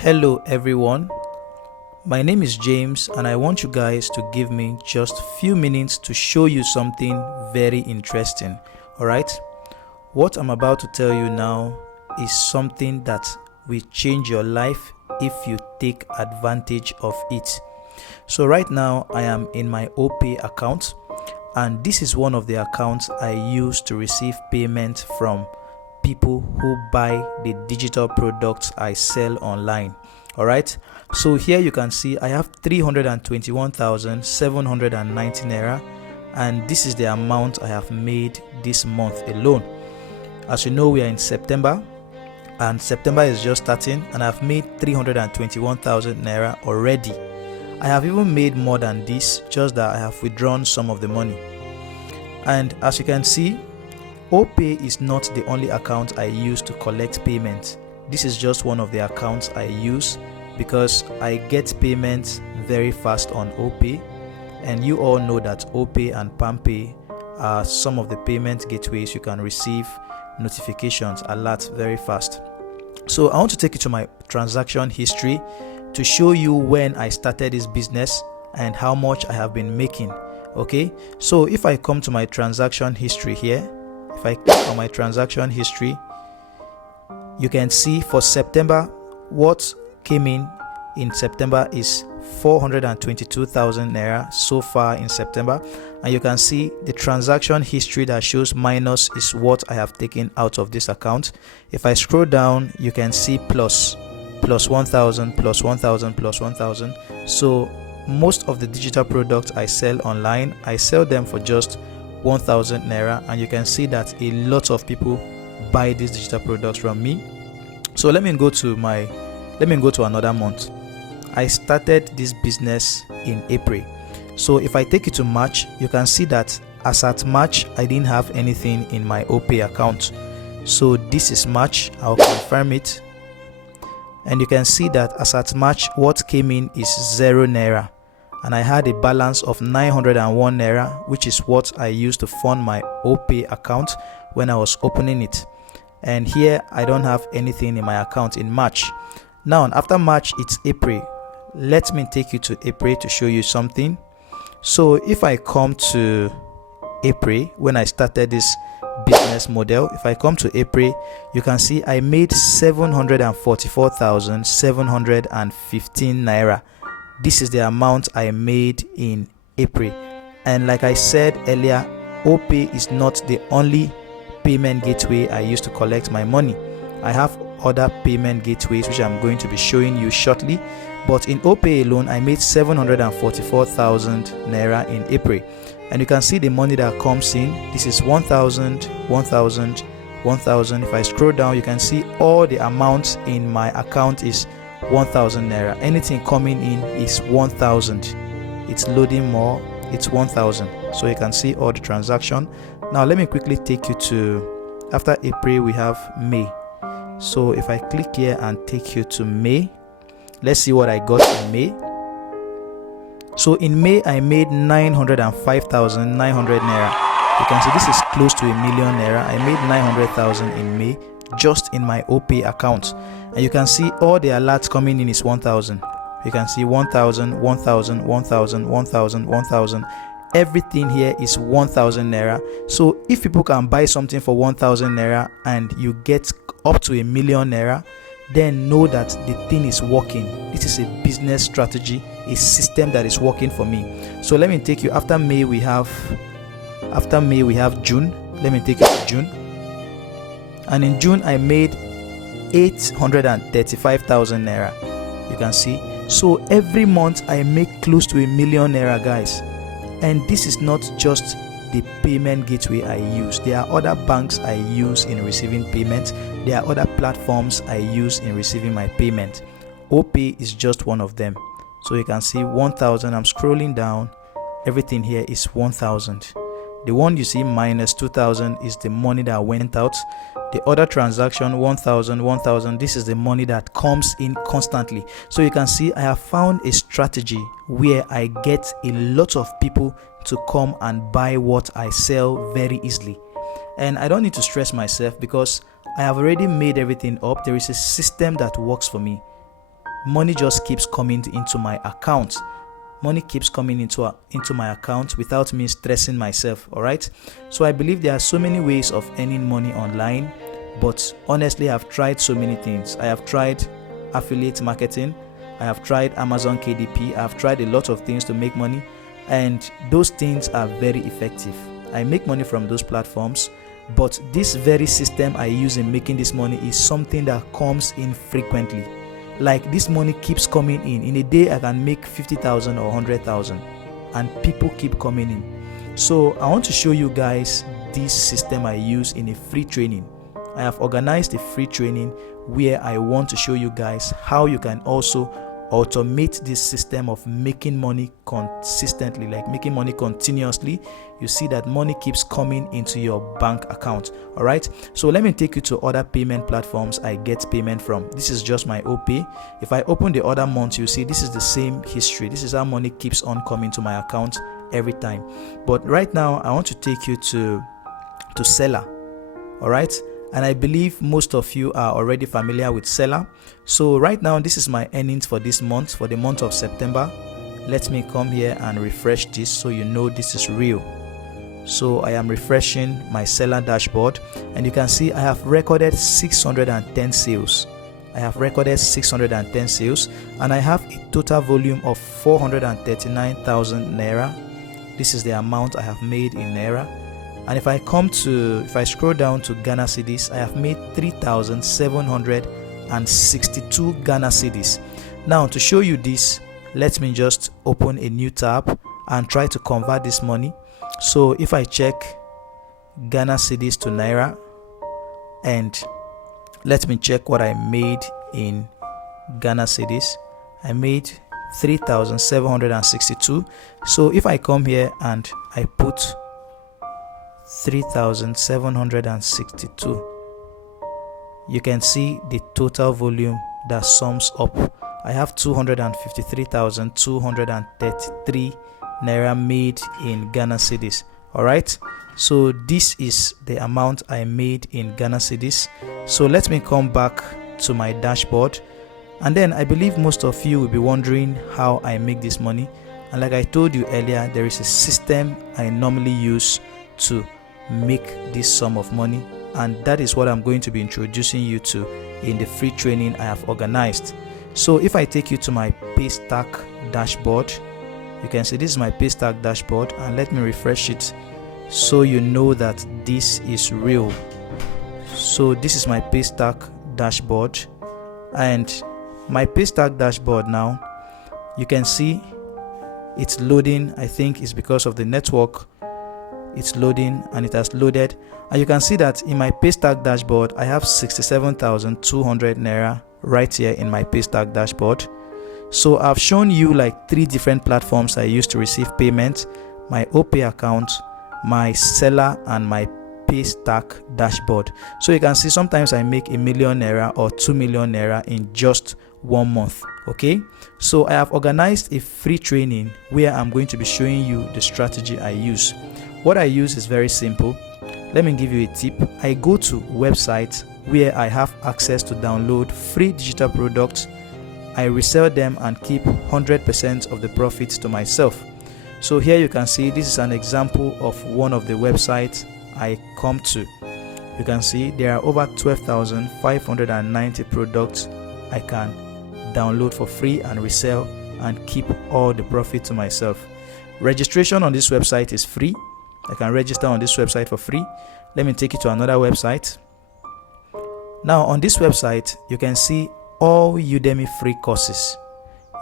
Hello everyone, my name is James and I want you guys to give me just few minutes to show you something very interesting. Alright, what I'm about to tell you now is something that will change your life if you take advantage of it. So right now I am in my OPay account, and this is one of the accounts I use to receive payment from people who buy the digital products I sell online. All right, so here you can see I have 321,790 naira, and this is the amount I have made this month alone. As you know, we are in September and September is just starting, and I've made 321,000 naira already. I have even made more than this, just that I have withdrawn some of the money. And as you can see, OPay is not the only account I use to collect payments. This is just one of the accounts I use because I get payments very fast on OPay, and you all know that OPay and PalmPay are some of the payment gateways you can receive notifications, alerts very fast. So I want to take you to my transaction history to show you when I started this business and how much I have been making. Okay, so if I come to my transaction history here, if I click on my transaction history, you can see for September, what came in September is 422,000 naira so far in September, and you can see the transaction history that shows minus is what I have taken out of this account. If I scroll down, you can see plus 1,000, plus 1,000, plus 1,000. So most of the digital products I sell online, I sell them for just 1,000 naira, and you can see that a lot of people buy these digital products from me. So let me go to another month. I started this business in April. So if I take it to March, you can see that as at March I didn't have anything in my OPay account. So this is March. I'll confirm it, and you can see that as at March what came in is 0 naira, and I had a balance of 901 naira, which is what I used to fund my OPay account when I was opening it. And here I don't have anything in my account in March. Now after March it's April. Let me take you to April to show you something. So if I come to April, when I started this business model, if I come to April, you can see I made 744,715 naira. This is the amount I made in April. And like I said earlier, OPay is not the only payment gateway I use to collect my money. I have other payment gateways which I'm going to be showing you shortly, but in OPay alone I made 744,000 naira in April, and you can see the money that comes in. This is 1,000, 1,000, 1,000. If I scroll down, you can see all the amounts in my account is 1,000 naira. Anything coming in is 1,000. It's loading more, it's 1,000. So you can see all the transaction. Now let me quickly take you to, after April we have May. So if I click here and take you to May, let's see what I got in May. So in May I made 905,900 naira. You can see this is close to 1,000,000 naira. I made 900,000 in May just in my OPay account, and you can see all the alerts coming in is 1,000. You can see 1,000, 1,000, 1,000, 1,000, 1,000. Everything here is 1,000 naira. So if people can buy something for 1,000 naira and you get up to 1,000,000 naira, then know that the thing is working. This is a business strategy, a system that is working for me. So let me take you, after May we have June. Let me take you to June, and in June I made 835,000 naira. You can see, so every month I make close to 1,000,000 naira, guys. And this is not just the payment gateway I use. There are other banks I use in receiving payments. There are other platforms I use in receiving my payment. OPay is just one of them. So you can see 1,000. I'm scrolling down. Everything here is 1,000. The one you see minus 2,000 is the money that went out. The other transaction 1,000, 1,000, this is the money that comes in constantly. So you can see I have found a strategy where I get a lot of people to come and buy what I sell very easily, and I don't need to stress myself because I have already made everything up. There is a system that works for me. money just keeps coming into my account. Money keeps coming into my account without me stressing myself. All right. So I believe there are so many ways of earning money online, but honestly, I've tried so many things. I have tried affiliate marketing. I have tried Amazon KDP. I have tried a lot of things to make money, and those things are very effective. I make money from those platforms, but this very system I use in making this money is something that comes in frequently. Like, this money keeps coming in. In a day, I can make 50,000 or 100,000, and people keep coming in. So I want to show you guys this system I use in a free training. I have organized a free training where I want to show you guys how you can also automate this system of making money consistently, like making money continuously. You see that money keeps coming into your bank account. All right, so let me take you to other payment platforms I get payment from. This is just my OPay. If I open the other month, you see this is the same history. This is how money keeps on coming to my account every time. But right now I want to take you to Seller. All right, and I believe most of you are already familiar with Seller. So right now, this is my earnings for this month, for the month of September. Let me come here and refresh this so you know this is real. So I am refreshing my Seller dashboard, and you can see I have recorded 610 sales. I have recorded 610 sales, and I have a total volume of 439,000 Naira. This is the amount I have made in Naira. And if I scroll down to Ghana cedis, I have made 3,762 Ghana cedis. Now, to show you this, let me just open a new tab and try to convert this money. So if I check Ghana cedis to Naira, and let me check what I made in Ghana cedis. I made 3,762. So if I come here and I put 3,762, you can see the total volume that sums up. I have 253,233 Naira made in Ghana cedis. All right, so this is the amount I made in Ghana cedis. So let me come back to my dashboard, and then I believe most of you will be wondering how I make this money. And like I told you earlier, there is a system I normally use to make this sum of money, and that is what I'm going to be introducing you to in the free training I have organized. So if I take you to my Paystack dashboard, you can see this is my Paystack dashboard, and let me refresh it so you know that this is real. So this is my Paystack dashboard, and my Paystack dashboard now, you can see it's loading. I think it's because of the network. It's loading, and it has loaded, and you can see that in my Paystack dashboard I have 67,200 Naira right here in my Paystack dashboard. So I've shown you like 3 different platforms I use to receive payment: my OPay account, my Seller, and my Paystack dashboard. So you can see sometimes I make 1 million Naira or 2 million Naira in just 1 month. Okay, so I have organized a free training where I'm going to be showing you the strategy I use. What I use is very simple. Let me give you a tip. I go to websites where I have access to download free digital products. I resell them and keep 100% of the profits to myself. So here you can see this is an example of one of the websites I come to. You can see there are over 12,590 products I can download for free and resell and keep all the profit to myself. Registration on this website is free. I can register on this website for free. Let me take you to another website. Now on this website, you can see all Udemy free courses.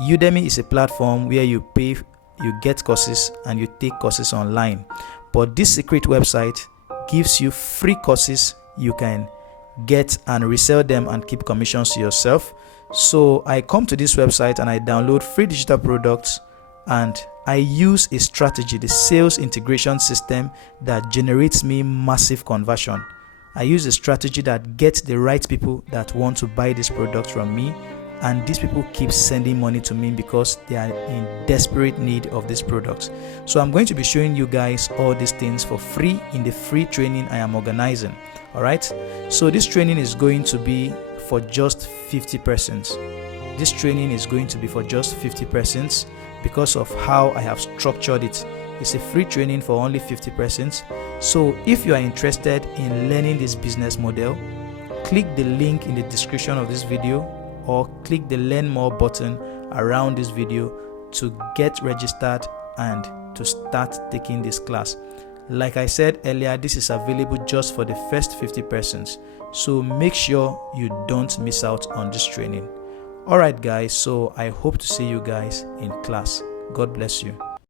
Udemy is a platform where you pay, you get courses, and you take courses online. But this secret website gives you free courses you can get and resell them and keep commissions to yourself. So I come to this website and I download free digital products, and I use a strategy, the sales integration system, that generates me massive conversion. I use a strategy that gets the right people that want to buy this product from me, and these people keep sending money to me because they are in desperate need of this product. So I'm going to be showing you guys all these things for free in the free training I am organizing. All right, so this training is going to be for just 50 persons. This training is going to be for just 50 persons because of how I have structured it. It's a free training for only 50 persons. So if you are interested in learning this business model, click the link in the description of this video or click the learn more button around this video to get registered and to start taking this class. Like I said earlier, this is available just for the first 50 persons. So make sure you don't miss out on this training. Alright guys, so I hope to see you guys in class. God bless you.